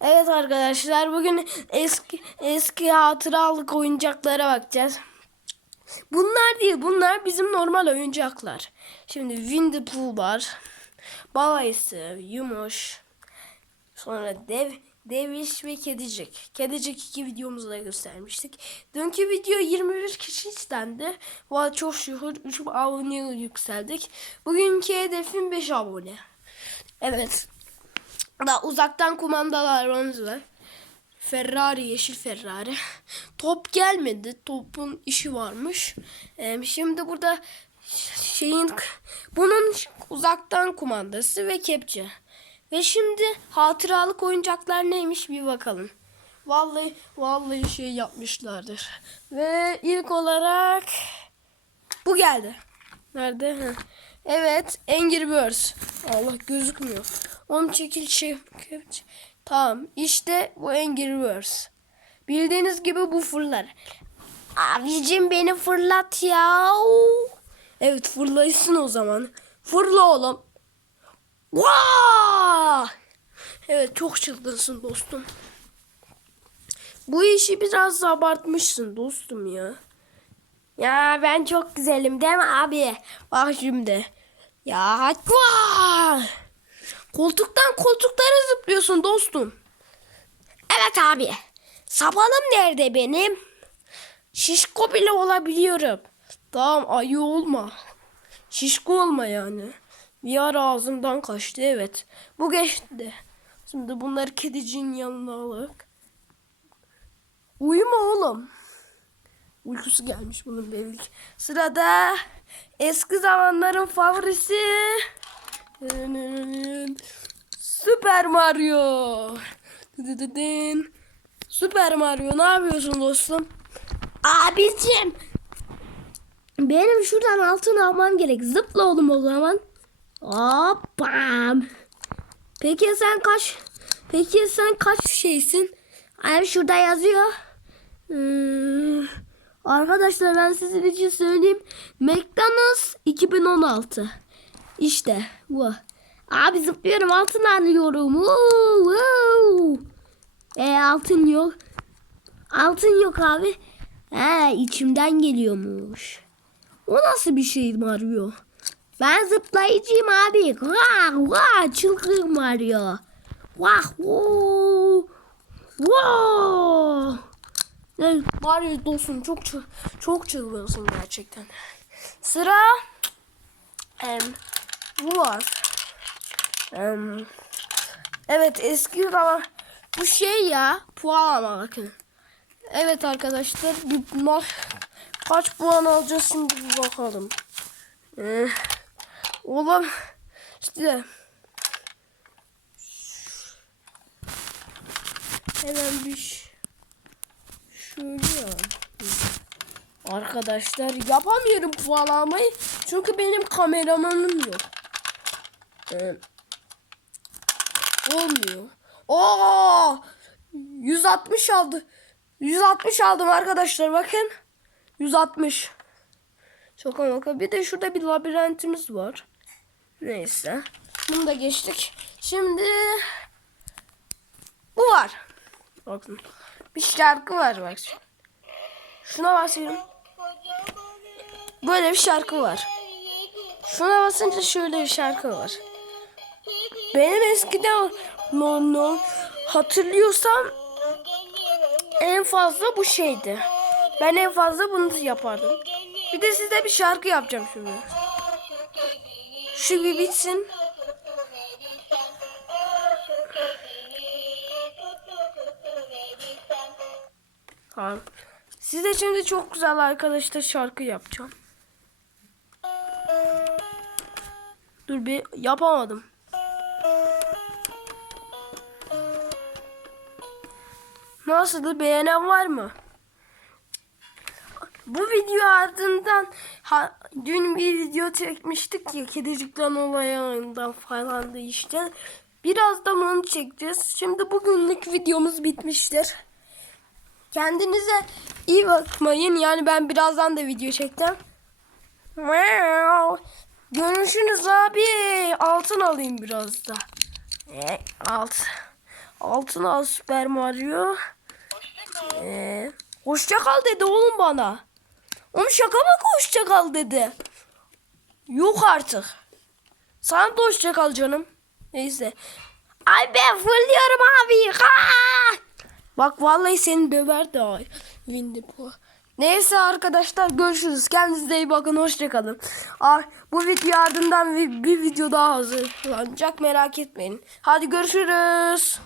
Evet arkadaşlar bugün eski eski hatıralık oyuncaklara bakacağız. Bunlar değil bunlar bizim normal oyuncaklar. Şimdi the Pooh var. Balayısı, Yumuş. Sonra Dev, Deviş ve Kedicik. Kedicik iki videomuzda göstermiştik. Dünkü video 21 kişi istendi. Valla çok şükür 3 abone yükseldik. Bugünkü hedefim 5 abone. Evet. Da uzaktan kumandalarımız var. Ferrari, yeşil Ferrari. Top gelmedi. Topun işi varmış. Ee, şimdi burada şeyin bunun uzaktan kumandası ve kepçe. Ve şimdi hatıralık oyuncaklar neymiş bir bakalım. Vallahi vallahi şey yapmışlardır. Ve ilk olarak bu geldi. Nerede? Heh. Evet, Angry Birds. Allah gözükmüyor. Oğlum çekil şey. Tamam, işte bu Angry Birds. Bildiğiniz gibi bu fırlar. Abicim beni fırlat ya. Evet fırlayısın o zaman. Fırla oğlum. Vaa! Evet çok çılgınsın dostum. Bu işi biraz abartmışsın dostum ya. Ya ben çok güzelim değil mi abi? Bak şimdi. Ya vaa! Koltuktan koltuklara zıplıyorsun dostum. Evet abi. Sapanım nerede benim? Şişko bile olabiliyorum. Tamam ayı olma. Şişko olma yani. Bir ara ağzımdan kaçtı evet. Bu geçti. Şimdi bunları kediciğin yanına alıp. Uyuma oğlum. Uykusu gelmiş bunun belli. Sırada eski zamanların favorisi Super Mario. Super Mario ne yapıyorsun dostum? Abicim. Benim şuradan altın almam gerek. Zıpla oğlum o zaman. Hoppam. Peki sen kaç? Peki sen kaç şeysin? Ay şurada yazıyor. Hmm, Arkadaşlar ben sizin için söyleyeyim. McDonald's 2016. İşte bu. Abi zıplıyorum altın alıyorum. Woo, woo. E altın yok. Altın yok abi. He içimden geliyormuş. O nasıl bir şey Mario? Ben zıplayıcıyım abi. Vah vah çılgın Mario. Vah wow. Wow. Evet, Mario dostum çok çı- çok çılgınsın gerçekten. Sıra em, bu var. Em, evet eski zaman bu şey ya puan ama bakın. Evet arkadaşlar bir ma- kaç puan alacağız şimdi bir bakalım. Ee, oğlum işte hemen bir ş- şöyle. Arkadaşlar yapamıyorum puan almayı çünkü benim kameramanım yok. Ee, olmuyor. Oo! 160 aldı. 160 aldım arkadaşlar bakın. 160. Şaka maka. Bir de şurada bir labirentimiz var. Neyse. Bunu da geçtik. Şimdi bu var. Bakın. Bir şarkı var bak. Şuna basıyorum. Böyle bir şarkı var. Şuna basınca şöyle bir şarkı var. Benim eskiden no, no, hatırlıyorsam en fazla bu şeydi. Ben en fazla bunu yapardım. Bir de size bir şarkı yapacağım şimdi. Şu bir bitsin. Tamam. Size şimdi çok güzel arkadaşlar şarkı yapacağım. Dur bir yapamadım. Nasıldı beğenen var mı? Bu video ardından ha, dün bir video çekmiştik ya kediciklerin olayından falan da işte. Birazdan onu çekeceğiz. Şimdi bugünlük videomuz bitmiştir. Kendinize iyi bakmayın. Yani ben birazdan da video çekeceğim. Görüşürüz abi. Altın alayım biraz da. E, alt. Altına al Süper Mario. Ee, hoşça kal dedi oğlum bana. Oğlum şaka mı hoşça kal dedi. Yok artık. Sana da hoşça kal canım. Neyse. Ay ben fırlıyorum abi. Ha! Bak vallahi seni döver de Pooh. Neyse arkadaşlar görüşürüz. Kendinize iyi bakın. Hoşçakalın. Bu video ardından bir video daha hazırlanacak. Merak etmeyin. Hadi görüşürüz.